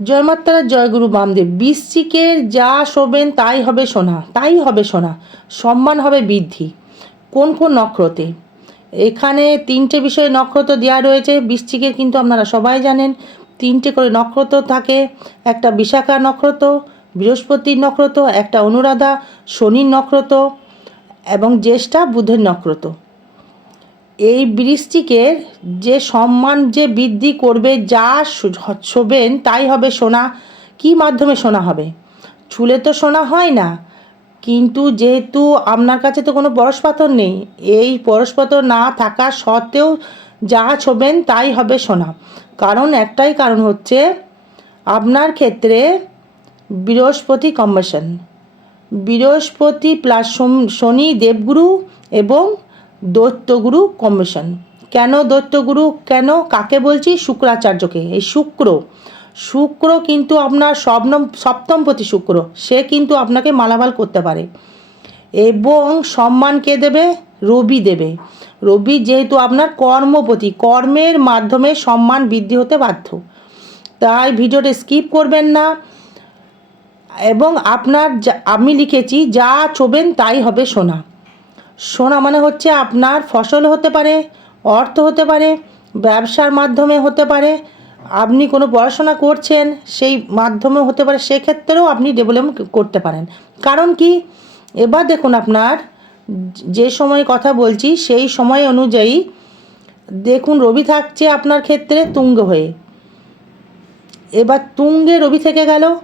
জয়মাত্রার জয়গুরু বামদেব, বৃশ্চিকের যা শোবেন তাই হবে সোনা, তাই হবে সোনা, সম্মান হবে বৃদ্ধি। কোন কোন নক্ষত্রে? এখানে তিনটে বিষয়ে নক্ষত্র দেওয়া রয়েছে, বৃশ্চিকের কিন্তু আপনারা সবাই জানেন। তিনটে করে নক্ষত্র থাকে, একটা বিশাখা নক্ষত্র, বৃহস্পতির নক্ষত্র, একটা অনুরাধা, শনির নক্ষত্র এবং জ্যেষ্ঠা বুধের নক্ষত্র। এই বৃষ্টিকে যে সম্মান যে বৃদ্ধি করবে, যা শোবেন, তাই হবে সোনা। কি মাধ্যমে সোনা হবে? চুলে তো সোনা হয় না। কিন্তু যেহেতু আপনার কাছে তো কোনো পরশপাথর নেই, এই পরশপাথর না থাকা সত্ত্বেও যা ছোবেন, তাই হবে সোনা। কারণ একটাই কারণ হচ্ছে, আপনার ক্ষেত্রে বৃহস্পতি কম্বেশন। বৃহস্পতি প্লাস শনি দেবগুরু এবং দৈত্যগুরু কমিশন। কেন দৈত্যগুরু কেন? কাকে বলছি? শুক্রাচার্যকে। এই শুক্র। শুক্র কিন্তু আপনার সপ্তম সপ্তমপতি শুক্র। সে কিন্তু আপনাকে মালামাল করতে পারে। এবং সম্মান কে দেবে? রবি দেবে। রবি যেহেতু আপনার কর্মপতি, কর্মের মাধ্যমে সম্মান বৃদ্ধি হতে বাধ্য। তাই ভিডিওটা স্কিপ করবেন না। এবং আপনার আমি লিখেছি, যা চোবেন তাই হবে সোনা। সোনা মানে হচ্ছে আপনার ফসল হতে পারে, অর্থ হতে পারে, ব্যবসার মাধ্যমে হতে পারে। আপনি কোনো পড়াশোনা করছেন, সেই মাধ্যমে হতে পারে, সেক্ষেত্রেও আপনি ডেভেলপ করতে পারেন। কারণ কি? এবার দেখুন আপনার, যে সময় কথা বলছি, সেই সময় অনুযায়ী দেখুন, রবি থাকছে আপনার ক্ষেত্রে তুঙ্গ হয়ে। এবার তুঙ্গে রবি থেকে গেল,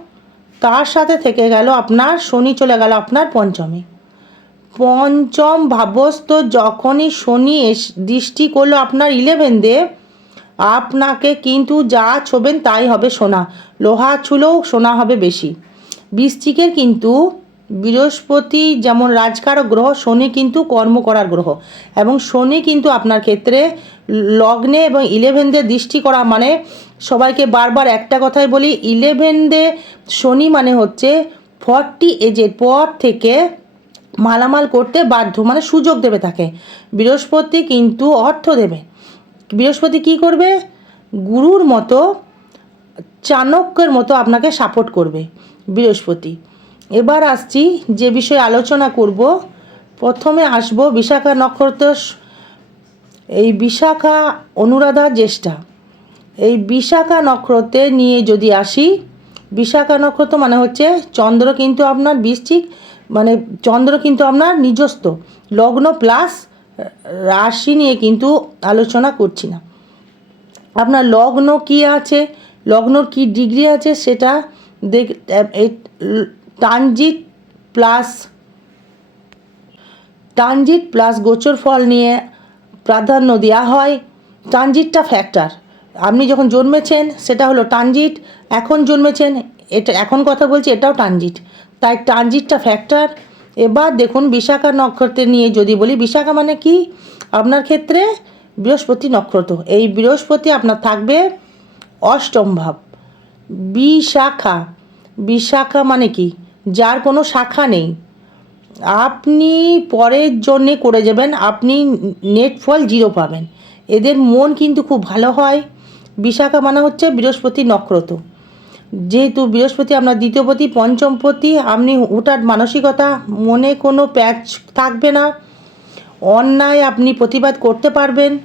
তার সাথে থেকে গেল আপনার শনি চলে গেল আপনার পঞ্চমে। পঞ্চম ভাবস্থ যখনই শনি দৃষ্টি করল আপনার ইলেভেন দিয়ে আপনাকে কিন্তু যা ছোবেন তাই হবে সোনা। লোহা ছুলেও সোনা হবে বেশি। বৃশ্চিকের কিন্তু বৃহস্পতি যেমন রাজকারক গ্রহ, শনি কিন্তু কর্ম করার গ্রহ। এবং শনি কিন্তু আপনার ক্ষেত্রে লগ্নে এবং ইলেভেন দিয়ে দৃষ্টি করা মানে সবাইকে বারবার একটা কথাই বলি ইলেভেন দে শনি মানে হচ্ছে ফর্টি এজের পর থেকে মালামাল করতে বাধ্য মানে সুযোগ দেবে তাকে। বৃহস্পতি কিন্তু অর্থ দেবে। বৃহস্পতি কি করবে? গুরুর মতো, চাণক্যের মতো আপনাকে সাপোর্ট করবে বৃহস্পতি। এবার আসছি যে বিষয়ে আলোচনা করব। প্রথমে আসব বিশাখা নক্ষত্র এই বিশাখা অনুরাধা জ্যেষ্ঠা। এই বিশাখা নক্ষত্রে নিয়ে যদি আসি, বিশাখা নক্ষত্র মানে হচ্ছে চন্দ্র কিন্তু আপনার বৃশ্চিক মানে চন্দ্র কিন্তু আপনার নিজস্ব লগ্ন প্লাস রাশি নিয়ে কিন্তু আলোচনা করছি না। আপনার লগ্ন কি আছে? লগ্নর কি ডিগ্রি আছে সেটা দেখ ট্রানজিট প্লাস ট্রানজিট প্লাস গোচর ফল নিয়ে প্রাধান্য দেওয়া হয়। ট্রানজিটটা ফ্যাক্টর আপনি যখন জন্মেছেন সেটা হলো ট্রানজিট এখন জন্মেছেন, এটা এখন কথা বলছি, এটাও ট্রানজিট তাই ট্রানজিটটা ফ্যাক্টর এবার দেখুন বিশাখা নক্ষত্রে নিয়ে যদি বলি, বিশাখা মানে কি? আপনার ক্ষেত্রে বৃহস্পতি নক্ষত্র। এই বৃহস্পতি আপনার থাকবে অষ্টম ভাব। বিশাখা বিশাখা মানে কি? যার কোনো শাখা নেই। আপনি পরের জন্যে করে যাবেন, আপনি নেট ফল জিরো পাবেন। এদের মন কিন্তু খুব ভালো হয়। বিশাখা মানে হচ্ছে বৃহস্পতি নক্ষত্র। যেহেতু বৃহস্পতি আপনার দ্বিতীয়পতি পঞ্চমপতি আপনি হুটার মানসিকতা, মনে কোনো প্যাচ থাকবে না। অন্যায় আপনি প্রতিবাদ করতে পারবেন।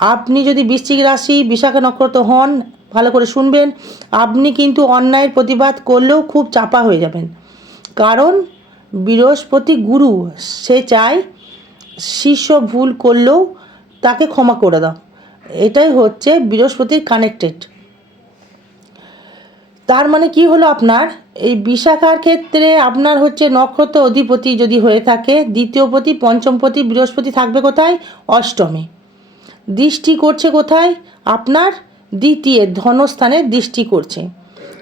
আপনি যদি বৃশ্চিক রাশি, বিশাখা নক্ষত্র হন, ভালো করে শুনবেন, আপনি কিন্তু অন্যায়ের প্রতিবাদ করলেও খুব চাপা হয়ে যাবেন। কারণ বৃহস্পতি গুরু, সে চায় শিষ্য ভুল করলেও তাকে ক্ষমা করে দাও। এটাই হচ্ছে বৃহস্পতির কানেক্টেড তার মানে কি হলো আপনার? এই বিশাখার ক্ষেত্রে আপনার হচ্ছে নক্ষত্র অধিপতি যদি হয়ে থাকে দ্বিতীয়পতি পঞ্চমপতি বৃহস্পতি থাকবে কোথায়? অষ্টমে। দৃষ্টি করছে কোথায়? আপনার দ্বিতীয় ধনস্থানে দৃষ্টি করছে।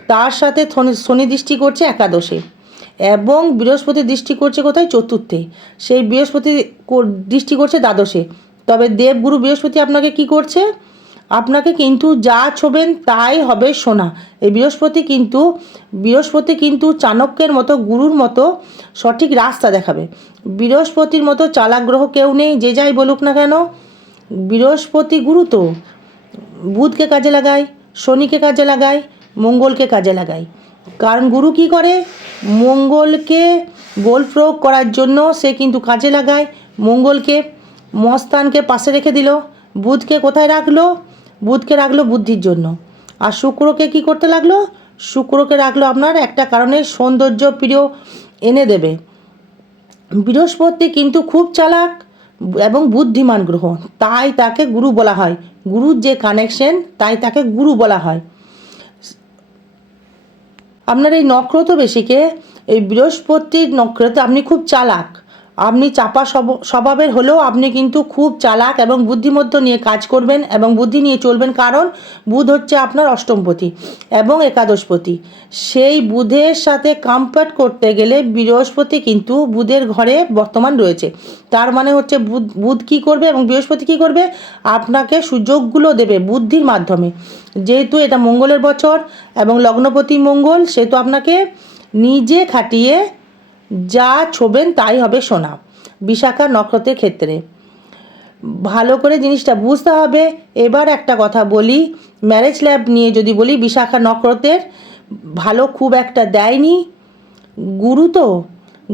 তার সাথে শনি দৃষ্টি করছে একাদশে। এবং বৃহস্পতি দৃষ্টি করছে কোথায়? চতুর্থে। সেই বৃহস্পতি দৃষ্টি করছে দ্বাদশে। তবে দেবগুরু বৃহস্পতি আপনাকে কি করছে? আপনাকে কিন্তু যা ছোবেন তাই হবে সোনা। এই বৃহস্পতি কিন্তু বৃহস্পতি কিন্তু চাণক্যের মতো, গুরুর মতো সঠিক রাস্তা দেখাবে। বৃহস্পতির মতো চালাক গ্রহ কেউ নেই, যে যাই বলুক না কেন। বৃহস্পতি গুরু তো। বুধকে কাজে লাগায়, শনিকে কাজে লাগায়, মঙ্গলকে কাজে লাগায়। কারণ গুরু কি করে? মঙ্গলকে বল প্রয়োগ করার জন্য সে কিন্তু কাজে লাগায়। মঙ্গলকে মস্তানকে পাশে রেখে দিল। বুধকে কোথায় রাখল? বুধকে রাখল বুদ্ধির জন্য। আর শুক্রকে কি করতে লাগল? শুক্রকে রাখল আপনার একটা কারণে সৌন্দর্য প্রিয় এনে দেবে। বৃহস্পতি কিন্তু খুব চালাক এবং বুদ্ধিমান গ্রহ, তাই তাকে গুরু বলা হয়। গুরুর যে কানেকশন তাই তাকে গুরু বলা হয়। আপনার এই নক্রত বেশিকে, এই বৃহস্পতির নক্রতে আপনি খুব চালাক। আপনি চাপা স্বভাবের হলেও আপনি কিন্তু খুব চালাক এবং বুদ্ধিমত্ত নিয়ে কাজ করবেন এবং বুদ্ধি নিয়ে চলবেন, কারণ বুধ হচ্ছে আপনার অষ্টমপতি এবং একাদশপতি। সেই বুধের সাথে কম্পেয়ার করতে গেলে বৃহস্পতি কিন্তু বুধের ঘরে বর্তমান রয়েছে। তার মানে হচ্ছে বুধ বুধ কী করবে এবং বৃহস্পতি কী করবে? আপনাকে সুযোগগুলো দেবে বুদ্ধির মাধ্যমে। যেহেতু এটা মঙ্গলের বছর এবং লগ্নপতি মঙ্গল, সেহেতু আপনাকে নিজে খাটিয়ে যা ছোবেন তাই হবে সোনা। বিশাখা নক্ষত্রের ক্ষেত্রে। ভালো করে জিনিসটা বুঝতে হবে। এবার একটা কথা বলি। ম্যারেজ ল্যাব নিয়ে যদি বলি, বিশাখা নক্ষত্রের ভালো খুব একটা দেয়নি। গুরু তো।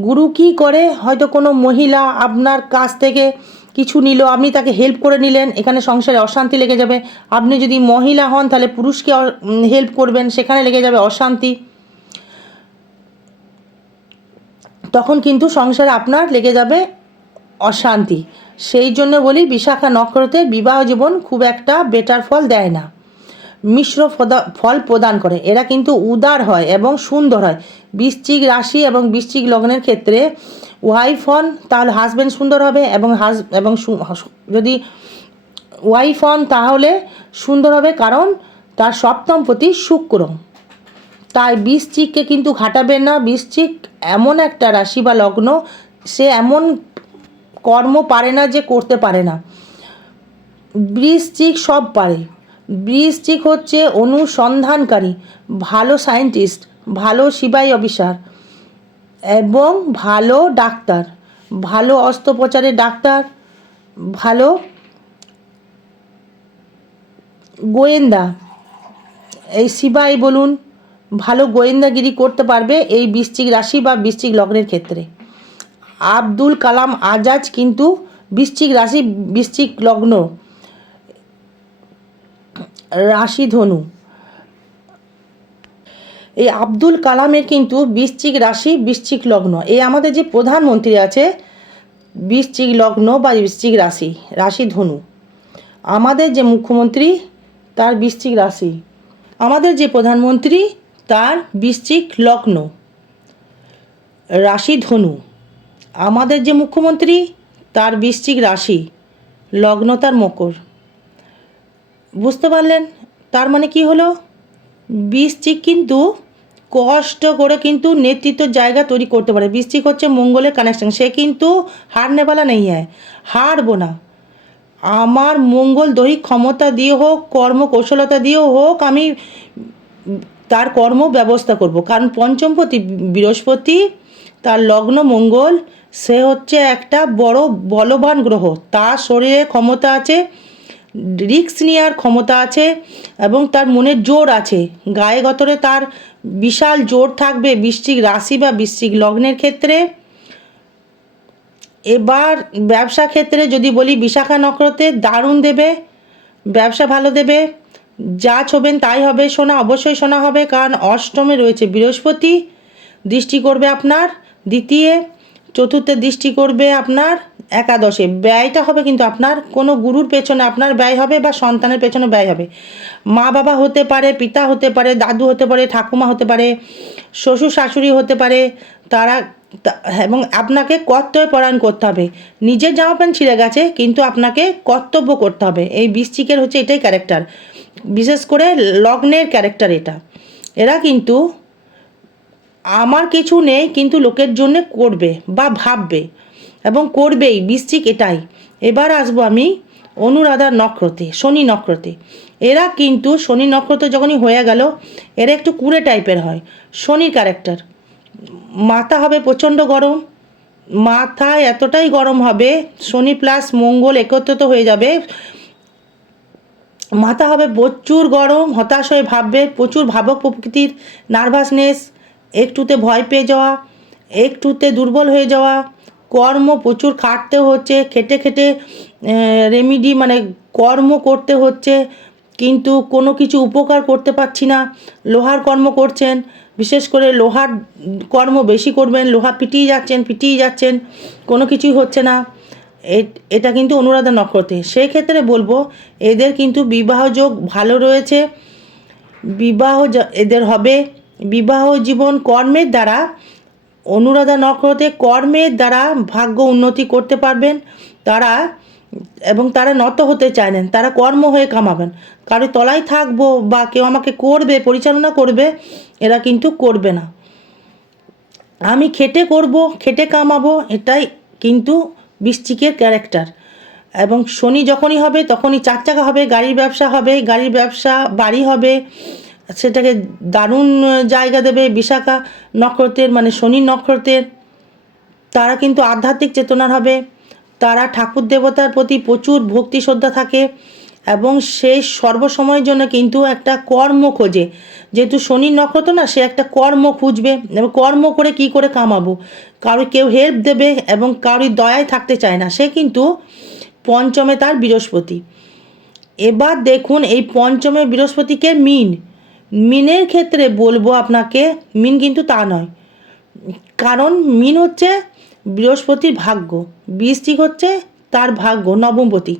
গুরু কি করে? হয়তো কোনো মহিলা আপনার কাছ থেকে কিছু নিল, আপনি তাকে হেল্প করে নিলেন, এখানে সংসারে অশান্তি লেগে যাবে। আপনি যদি মহিলা হন, তাহলে পুরুষকে হেল্প করবেন, সেখানে লেগে যাবে অশান্তি। তখন কিন্তু সংসারে আপনার লেগে যাবে অশান্তি। সেই জন্য বলি, বিশাখা নক্ষত্রে বিবাহ জীবন খুব একটা বেটার ফল দেয় না। মিশ্র ফল প্রদান করে। এরা কিন্তু উদার হয় এবং সুন্দর হয়। বৃশ্চিক রাশি এবং বৃশ্চিক লগ্নের ক্ষেত্রে ওয়াইফ হন, তাহলে হাজব্যান্ড সুন্দর হবে এবং হাজ এবং যদি ওয়াইফ হন, তাহলে সুন্দর হবে কারণ তার সপ্তম প্রতি শুক্র। তাই বৃশ্চিককে কিন্তু ঘাটাবেন না। বৃশ্চিক এমন একটা রাশি বা লগ্ন, সে এমন কর্ম পারে না যে করতে পারে না। বৃশ্চিক সব পারে। বৃশ্চিক হচ্ছে অনুসন্ধানকারী, ভালো সায়েন্টিস্ট, ভালো সিবাই অফিসার এবং ভালো ডাক্তার, ভালো অস্ত্রোপচারের ডাক্তার, ভালো গোয়েন্দা। এই সিবাই বলুন ভালো গোয়েন্দাগিরি করতে পারবে এই বৃশ্চিক রাশি বা বৃশ্চিক লগ্নের ক্ষেত্রে। আব্দুল কালাম আজাজ কিন্তু বৃশ্চিক রাশি, বৃশ্চিক লগ্ন রাশি ধনু এই আব্দুল কালামের কিন্তু বৃশ্চিক রাশি, বৃশ্চিক লগ্ন। এই আমাদের যে প্রধানমন্ত্রী আছে, বৃশ্চিক লগ্ন বা বৃশ্চিক রাশি রাশি ধনু আমাদের যে মুখ্যমন্ত্রী, তার বৃশ্চিক রাশি। আমাদের যে প্রধানমন্ত্রী তার বৃশ্চিক লগ্ন। রাশি ধনু। আমাদের যে মুখ্যমন্ত্রী, তার বৃশ্চিক রাশি, লগ্ন তার মকর। বুঝতে পারলেন? তার মানে কি হলো? বৃশ্চিক কিন্তু কষ্ট করে কিন্তু নেতৃত্বের জায়গা তৈরি করতে পারে। বৃশ্চিক হচ্ছে মঙ্গলের কানেকশন সে কিন্তু হারনে वाला নেই হয় হারবো না। আমার মঙ্গল দৈহিক ক্ষমতা দিয়ে হোক কর্ম কৌশলতা দিয়েও হোক, আমি তার কর্ম ব্যবস্থা করব। কারণ পঞ্চমপতি বৃহস্পতি, তার লগ্ন মঙ্গল, সে হচ্ছে একটা বড় বলবান গ্রহ। তার শরীরে ক্ষমতা আছে রিক্স নেওয়ার ক্ষমতা আছে এবং তার মনের জোর আছে। গায়ে গতরে তার বিশাল জোর থাকবে বৃশ্চিক রাশি বা বৃশ্চিক লগ্নের ক্ষেত্রে। এবার ব্যবসা ক্ষেত্রে যদি বলি, বিশাখা নক্ষত্রে দারুণ দেবে, ব্যবসা ভালো দেবে। যা ছোবেন তাই হবে, সোনা অবশ্যই সোনা হবে, কারণ অষ্টমে রয়েছে বৃহস্পতি, দৃষ্টি করবে আপনার, দ্বিতীয়, চতুর্থে দৃষ্টি করবে আপনার একাদশে। ব্যয়টা হবে কিন্তু আপনার কোনো গুরুর পেছনে আপনার ব্যয় হবে বা সন্তানের পেছনে ব্যয় হবে। মা বাবা হতে পারে, পিতা হতে পারে, দাদু হতে পারে, ঠাকুমা হতে পারে, শ্বশুর শাশুড়ি হতে পারে তারা এবং আপনাকে কর্তব্য পরায়ণ করতে হবে। নিজের জামা প্যান্ট ছিঁড়ে গেছে, কিন্তু আপনাকে কর্তব্য করতে হবে। এই বৃশ্চিকের হচ্ছে এটাই ক্যারেক্টার বিশেষ করে লগ্নের ক্যারেক্টার এটা। এরা কিন্তু আমার কিছু নেই, কিন্তু লোকের জন্য করবে বা ভাববে। এবং করবেই, বৃশ্চিক এটাই। এবার আসব আমি অনুরাধার নক্ষত্রে, শনি নক্ষত্রে। এরা কিন্তু, শনি নক্ষত্র যখনই হয়ে গেল, এরা একটু কুড়ে টাইপের হয়। শনির ক্যারেক্টার মাথা হবে প্রচণ্ড গরম। মাথায় এতটাই গরম হবে, শনি প্লাস মঙ্গল একত্রিত হয়ে যাবে। মাথা হবে প্রচুর গরম, হতাশ হয়ে ভাববে, প্রচুর ভাবক প্রকৃতির নার্ভাসনেস, একটুতে ভয় পেয়ে যাওয়া, একটুতে দুর্বল হয়ে যাওয়া, কর্ম প্রচুর খাটতে হচ্ছে, খেটে খেটে রেমিডি মানে কর্ম করতে হচ্ছে কিন্তু কোনো কিছু উপকার করতে পারছি না। লোহার কর্ম করছেন, বিশেষ করে লোহার কর্ম বেশি করবেন, লোহা পিটিয়ে যাচ্ছেন পিটিয়ে যাচ্ছেন, কোনো কিছুই হচ্ছে না। এটা কিন্তু অনুরাধা নক্ষত্রে সেই ক্ষেত্রে বলব, এদের কিন্তু বিবাহ যোগ ভালো রয়েছে। বিবাহ এদের হবে বিবাহ জীবন কর্মের দ্বারা। অনুরাধা নক্ষত্রে কর্মের দ্বারা ভাগ্য উন্নতি করতে পারবেন। তারা এবং তারা নত হতে চাইলেন তারা কর্ম হয়ে কামাবেন। কারও তলায় থাকব বা কেউ আমাকে করবে, পরিচালনা করবে, এরা কিন্তু করবে না। আমি খেটে করব, খেটে কামাবো, এটাই কিন্তু বৃশ্চিকের ক্যারেক্টার এবং শনি যখনই হবে, তখনই চার চাকা হবে, গাড়ির ব্যবসা হবে, গাড়ির ব্যবসা, বাড়ি হবে, সেটাকে দারুণ জায়গা দেবে বিশাখা নক্ষত্রের মানে শনি নক্ষত্রের। তারা কিন্তু আধ্যাত্মিক চেতনার হবে। তারা ঠাকুর দেবতার প্রতি প্রচুর ভক্তি শ্রদ্ধা থাকে এবং সে সর্বসময়ের জন্য কিন্তু একটা কর্ম খোঁজে। যেহেতু শনির নক্ষত্র না, সে একটা কর্ম খুঁজবে। এবং কর্ম করে কি করে কামাবো? কারও কেউ হেল্প দেবে এবং কারোর দয়ায় থাকতে চায় না। সে কিন্তু পঞ্চমে তার বৃহস্পতি। এবার দেখুন, এই পঞ্চমে বৃহস্পতিকে মিন। মিনের ক্ষেত্রে বলব আপনাকে, মিন কিন্তু তা নয়। কারণ মিন হচ্ছে বৃহস্পতির ভাগ্য। বৃশ্চিক হচ্ছে তার ভাগ্য, নবমপতি।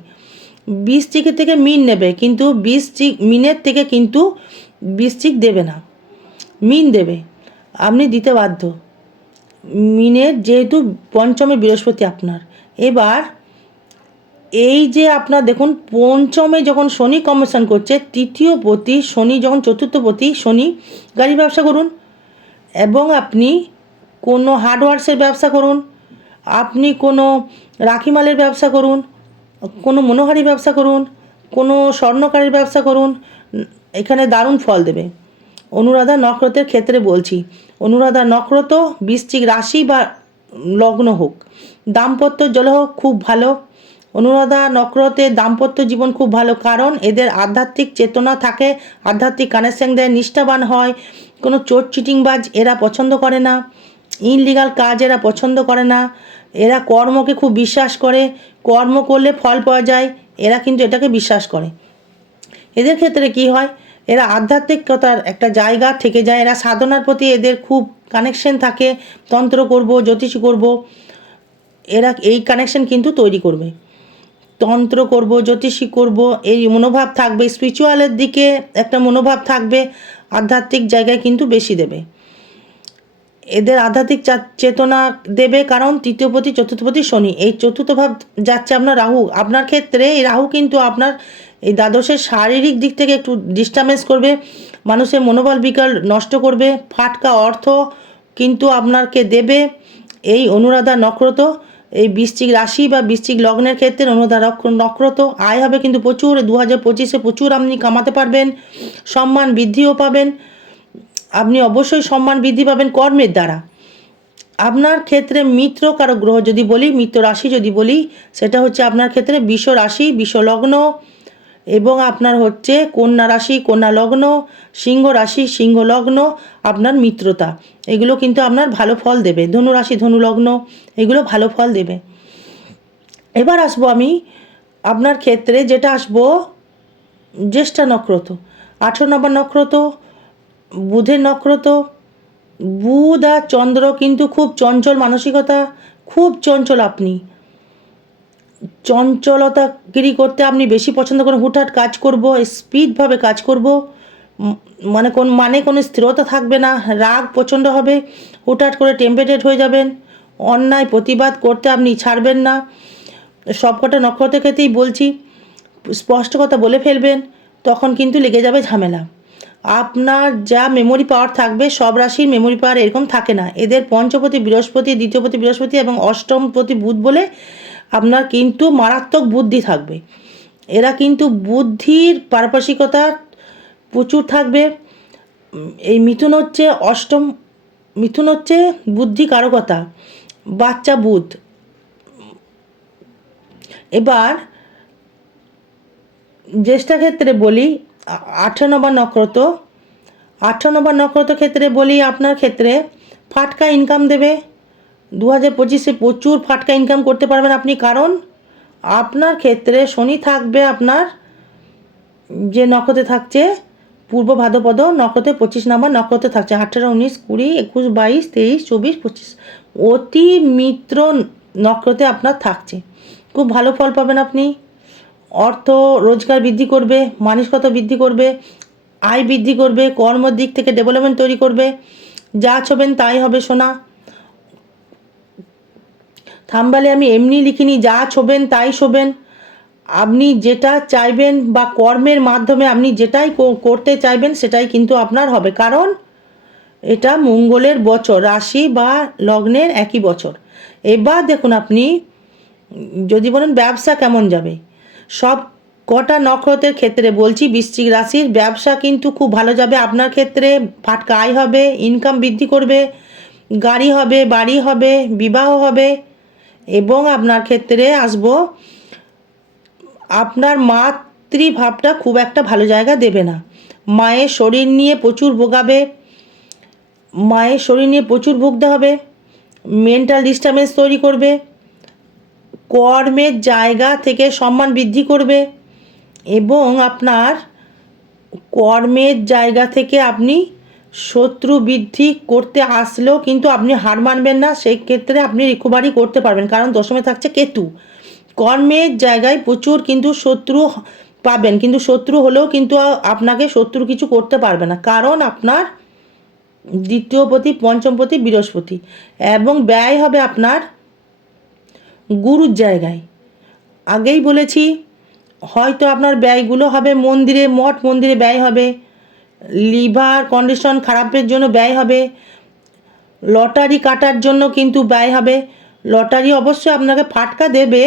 বৃশ্চিকের থেকে মিন নেবে, কিন্তু বৃশ্চিক, মিনের থেকে কিন্তু বৃশ্চিক দেবে না। মিন দেবে। আপনি দিতে বাধ্য। মিনের যেহেতু পঞ্চমে বৃহস্পতি আপনার। এবার এই যে আপনার দেখুন, পঞ্চমে যখন শনি কমিশন করছে, তৃতীয় পতি শনি, যখন চতুর্থ পতি শনি গাড়ি ব্যবসা করুন। এবং আপনি কোনো হার্ডওয়ার্সের ব্যবসা করুন। আপনি কোনো রাখিমালের ব্যবসা করুন, কোনো মনোহারি ব্যবসা করুন, কোনো স্বর্ণকারের ব্যবসা করুন, এখানে দারুণ ফল দেবে। অনুরাধা নক্ষত্রের ক্ষেত্রে বলছি, অনুরাধা নক্ষত্র বৃশ্চিক রাশি বা লগ্ন হোক, দাম্পত্য জল হোক, খুব ভালো। অনুরাধা নক্ষত্রের দাম্পত্য জীবন খুব ভালো, কারণ এদের আধ্যাত্মিক চেতনা থাকে, আধ্যাত্মিক কানেকশন দেয়, নিষ্ঠাবান হয়, কোনো চোট চিটিংবাজ এরা পছন্দ করে না। ইনলিগাল কাজ এরা পছন্দ করে না। এরা কর্মকে খুব বিশ্বাস করে। কর্ম করলে ফল পাওয়া যায়। এরা কিন্তু এটাকে বিশ্বাস করে। এদের ক্ষেত্রে কি হয়? এরা আধ্যাত্মিকতার একটা জায়গা থেকে যায়। এরা সাধনার প্রতি এদের খুব কানেকশন থাকে। তন্ত্র করব, জ্যোতিষ করব। এরা এই কানেকশন কিন্তু তৈরি করবে। তন্ত্র করব, জ্যোতিষী করব, এই মনোভাব থাকবে। স্পিরিচুয়ালের দিকে একটা মনোভাব থাকবে। আধ্যাত্মিক জায়গায় কিন্তু বেশি দেবে। এদের আধ্যাত্মিক চেতনা দেবে কারণ তৃতীয়পতি চতুর্থপতি শনি। এই চতুর্থ ভাব যাচ্ছে আপনার রাহু। আপনার ক্ষেত্রে এই রাহু কিন্তু আপনার এই দ্বাদশের শারীরিক দিক থেকে একটু ডিস্টার্বেন্স করবে, মানুষের মনোবল বিকাল নষ্ট করবে, ফাটকা অর্থ কিন্তু আপনাকে দেবে এই অনুরাধা নক্রত এই বৃশ্চিক রাশি বা বৃশ্চিক লগ্নের ক্ষেত্রে অনুরাধা নক্রত আয় হবে কিন্তু প্রচুর। দু হাজার পঁচিশে প্রচুর আপনি কামাতে পারবেন, সম্মান বৃদ্ধিও পাবেন। আপনি অবশ্যই সম্মান বৃদ্ধি পাবেন কর্মের দ্বারা। আপনার ক্ষেত্রে মিত্র কারও গ্রহ যদি বলি, মিত্র রাশি যদি বলি, সেটা হচ্ছে আপনার ক্ষেত্রে বিশ্ব রাশি, বিশ্ব লগ্ন এবং আপনার হচ্ছে কন্যা রাশি, কন্যা লগ্ন, সিংহ রাশি, সিংহ লগ্ন, আপনার মিত্রতা। এগুলো কিন্তু আপনার ভালো ফল দেবে। ধনু রাশি, ধনু লগ্ন, এগুলো ভালো ফল দেবে। এবার আসব আমি আপনার ক্ষেত্রে যেটা আসব, জ্যেষ্ঠা নক্ষত্র, আঠেরো নম্বর নক্ষত্র বুধের নক্ষত্র, বুধ আর চন্দ্র কিন্তু খুব চঞ্চল মানসিকতা, খুব চঞ্চল আপনি। চঞ্চলতাগিরি করতে আপনি বেশি পছন্দ করেন, হুটহাট কাজ করব স্পিডভাবে কাজ করব মানে কোন মানে কোনো স্থিরতা থাকবে না, রাগ প্রচণ্ড হবে, হুটহাট করে টেম্পারেট হয়ে যাবেন, অন্যায় প্রতিবাদ করতে আপনি ছাড়বেন না। সবকটা নক্ষত্রের ক্ষেত্রেই বলছি, স্পষ্ট কথা বলে ফেলবেন, তখন কিন্তু লেগে যাবে ঝামেলা। আপনার যা মেমোরি পাওয়ার থাকবে, সব রাশির মেমোরি পাওয়ার এরকম থাকে না। এদের পঞ্চপতি, বৃহস্পতি, দ্বিতীয়পতি, বৃহস্পতি এবং অষ্টমপতি বুধ বলে আপনার কিন্তু মারাত্মক বুদ্ধি থাকবে। এরা কিন্তু বুদ্ধির পারপার্শ্বিকতা প্রচুর থাকবে। এই মিথুন হচ্ছে অষ্টম, মিথুন হচ্ছে বুদ্ধি কারকতা, বাচ্চা বুধ। এবার জ্যেষ্ঠা ক্ষেত্রে বলি আ- আঠেরো নম্বর নক্ষত্র। আঠেরো নম্বর নক্ষত্র ক্ষেত্রে বলি আপনার ক্ষেত্রে ফাটকা ইনকাম দেবে। দু হাজার পঁচিশে প্রচুর ফাটকা ইনকাম করতে পারবেন আপনি, কারণ আপনার ক্ষেত্রে শনি থাকবে আপনার যে নক্ষত্রে থাকছে, পূর্ব ভাদ্রপদ নক্ষত্রে পঁচিশ নম্বর নক্ষত্রে থাকছে। আঠেরো, উনিশ, কুড়ি, একুশ, বাইশ, তেইশ, চব্বিশ, পঁচিশ অতি মিত্র নক্ষত্রে আপনার থাকছে। খুব ভালো ফল পাবেন আপনি। অর্থ রোজগার বৃদ্ধি করবে, মানসিকতা বৃদ্ধি করবে, আয় বৃদ্ধি করবে কর্মর দিক থেকে ডেভেলপমেন্ট তৈরি করবে। যা ছবেন তাই হবে শোনা থাম্বালে আমি এমনি লিখিনি, যা ছোবেন তাই শোবেন। আপনি যেটা চাইবেন বা কর্মের মাধ্যমে আপনি যেটাই করতে চাইবেন, সেটাই কিন্তু আপনার হবে। কারণ এটা মঙ্গলের বছর, রাশি বা লগ্নের একই বছর। এবার দেখুন আপনি, যদি বলেন ব্যবসা কেমন যাবে? সব কটা নক্ষত্রের ক্ষেত্রে বলছি, বৃশ্চিক রাশির ব্যবসা কিন্তু খুব ভালো যাবে। আপনার ক্ষেত্রে ফাটকা আয় হবে ইনকাম বৃদ্ধি করবে, গাড়ি হবে, বাড়ি হবে, বিবাহ হবে এবং আপনার ক্ষেত্রে আসব, আপনার মাতৃভাবটা খুব একটা ভালো জায়গা দেবে না। মায়ের শরীর নিয়ে প্রচুর ভোগাবে, মায়ের শরীর নিয়ে প্রচুর ভুগতে হবে মেন্টাল ডিস্টার্বেন্স তৈরি করবে কর্মের জায়গা থেকে সম্মান বৃদ্ধি করবে এবং আপনার কর্মের জায়গা থেকে আপনি শত্রু বৃদ্ধি করতে আসলেও কিন্তু আপনি হার মানবেন না। সেই ক্ষেত্রে আপনি রিকভারি করতে পারবেন। কারণ দশমে থাকছে কেতু। কর্মের জায়গায় প্রচুর কিন্তু শত্রু পাবেন। কিন্তু শত্রু হলেও কিন্তু আপনাকে শত্রু কিছু করতে পারবে না। কারণ আপনার দ্বিতীয় পতি, পঞ্চম পতি, বৃহস্পতি। এবং ব্যয় হবে আপনার গুরুর জায়গায়। আগেই বলেছি, হয়তো আপনার ব্যয়গুলো হবে মন্দিরে, মঠ মন্দিরে ব্যয় হবে। লিভার কন্ডিশন খারাপের জন্য ব্যয় হবে। লটারি কাটার জন্য কিন্তু ব্যয় হবে। লটারি অবশ্যই আপনাকে ফাটকা দেবে।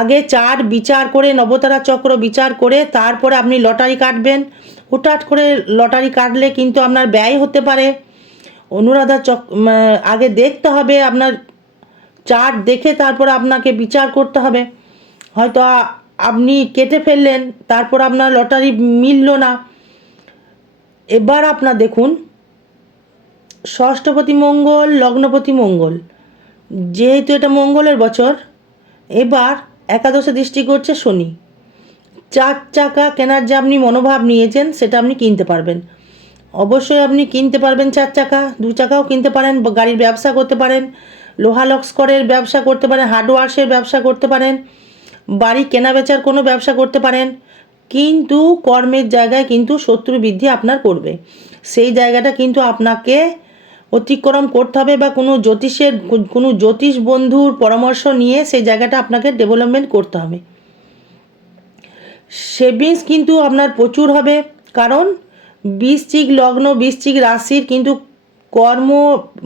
আগে চার বিচার করে, নবতারা চক্র বিচার করে, তারপরে আপনি লটারি কাটবেন। হুটহাট করে লটারি কাটলে কিন্তু আপনার ব্যয় হতে পারে। অনুরাধা চক আগে দেখতে হবে আপনার চার্ট দেখে তারপর আপনাকে বিচার করতে হবে। হয়তো আপনি কেটে ফেললেন, তারপর আপনার লটারি মিলল না। এবার আপনার দেখুন, ষষ্ঠপতি মঙ্গল, লগ্নপতি মঙ্গল। যেহেতু এটা মঙ্গলের বছর, এবার একাদশে দৃষ্টি করছে শনি। চার চাকা কেনার যে আপনি মনোভাব নিয়েছেন, সেটা আপনি কিনতে পারবেন। অবশ্যই আপনি কিনতে পারবেন চার চাকা, দু চাকাও কিনতে পারেন গাড়ির ব্যবসা করতে পারেন। লোহা লস্করের ব্যবসা করতে পারেন, হার্ডওয়ার্সের ব্যবসা করতে পারেন, বাড়ি কেনা বেচার কোনো ব্যবসা করতে পারেন, কিন্তু কর্মের জায়গায় কিন্তু শত্রু বৃদ্ধি আপনার করবে। সেই জায়গাটা কিন্তু আপনাকে অতিক্রম করতে হবে বা কোনো জ্যোতিষের, কোনো জ্যোতিষ বন্ধুর পরামর্শ নিয়ে সেই জায়গাটা আপনাকে ডেভেলপমেন্ট করতে হবে। সেভিংস কিন্তু আপনার প্রচুর হবে, কারণ বৃশ্চিক লগ্ন, বৃশ্চিক রাশির কিন্তু কর্ম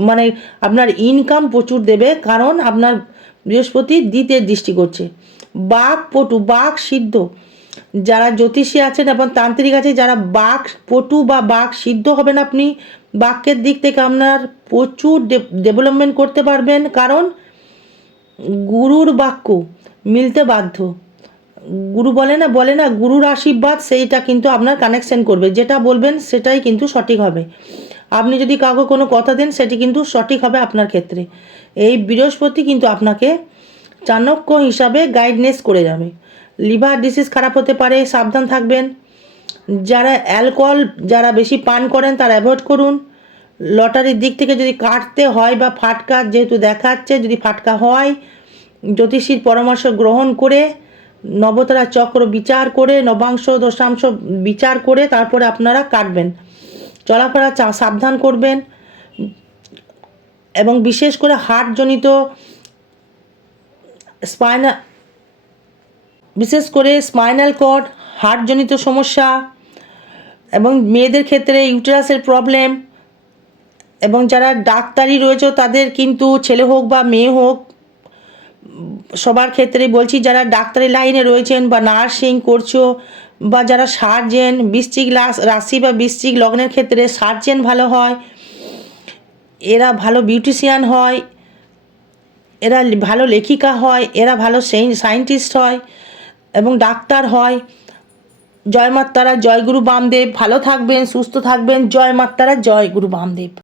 মানে আপনার ইনকাম প্রচুর দেবে, কারণ আপনার বৃহস্পতি দ্বিতীয় দৃষ্টি করছে। বাঘ পটু, বাঘ সিদ্ধ। যারা জ্যোতিষী আছেন এবং তান্ত্রিক আছে, যারা বাঘ পটু বা বাঘ সিদ্ধ হবেন আপনি বাক্যের দিক থেকে আপনার প্রচুর ডেভেলপমেন্ট করতে পারবেন, কারণ গুরুর বাক্য মিলতে বাধ্য। গুরু বলে না বলে না, গুরুর আশীর্বাদ, সেইটা কিন্তু আপনার কানেকশন করবে। যেটা বলবেন, সেটাই কিন্তু সঠিক হবে। আপনি যদি কাউকে কোনো কথা দেন, সেটি কিন্তু সঠিক হবে আপনার ক্ষেত্রে। এই বৃহস্পতি কিন্তু আপনাকে চাণক্য হিসাবে গাইডনেস করে যাবে। লিভার ডিসিজ খারাপ হতে পারে, সাবধান থাকবেন। যারা অ্যালকোহল যারা বেশি পান করেন, তারা অ্যাভয়েড করুন। লটারির দিক থেকে যদি কাটতে হয় বা ফাটকা যেহেতু দেখাচ্ছে, যদি ফাটকা হয়, জ্যোতিষীর পরামর্শ গ্রহণ করে, নবতারা চক্র বিচার করে, নবাংশ, দশাংশ বিচার করে, তারপরে আপনারা কাটবেন। চলাফেরা চা সাবধান করবেন এবং বিশেষ করে হার্টজনিত স্পাইনা বিশেষ করে স্পাইনাল কর্ড হার্টজনিত সমস্যা এবং মেয়েদের ক্ষেত্রে ইউটেরাসের প্রবলেম এবং যারা ডাক্তারি রয়েছে তাদের কিন্তু ছেলে হোক বা মেয়ে হোক, সবার ক্ষেত্রে বলছি যারা ডাক্তারি লাইনে রয়েছেন বা নার্সিং করছ বা যারা সার্জেন বৃশ্চিক রাশি বা বৃশ্চিক লগ্নের ক্ষেত্রে সার্জেন ভালো হয়, এরা ভালো বিউটিশিয়ান হয়, এরা ভালো লেখিকা হয়, এরা ভালো সাইন্টিস্ট হয় এবং ডাক্তার হয়। জয় মাতারা, জয় গুরু বামদেব। ভালো থাকবেন, সুস্থ থাকবেন। জয় মাতারা, জয় গুরু বামদেব।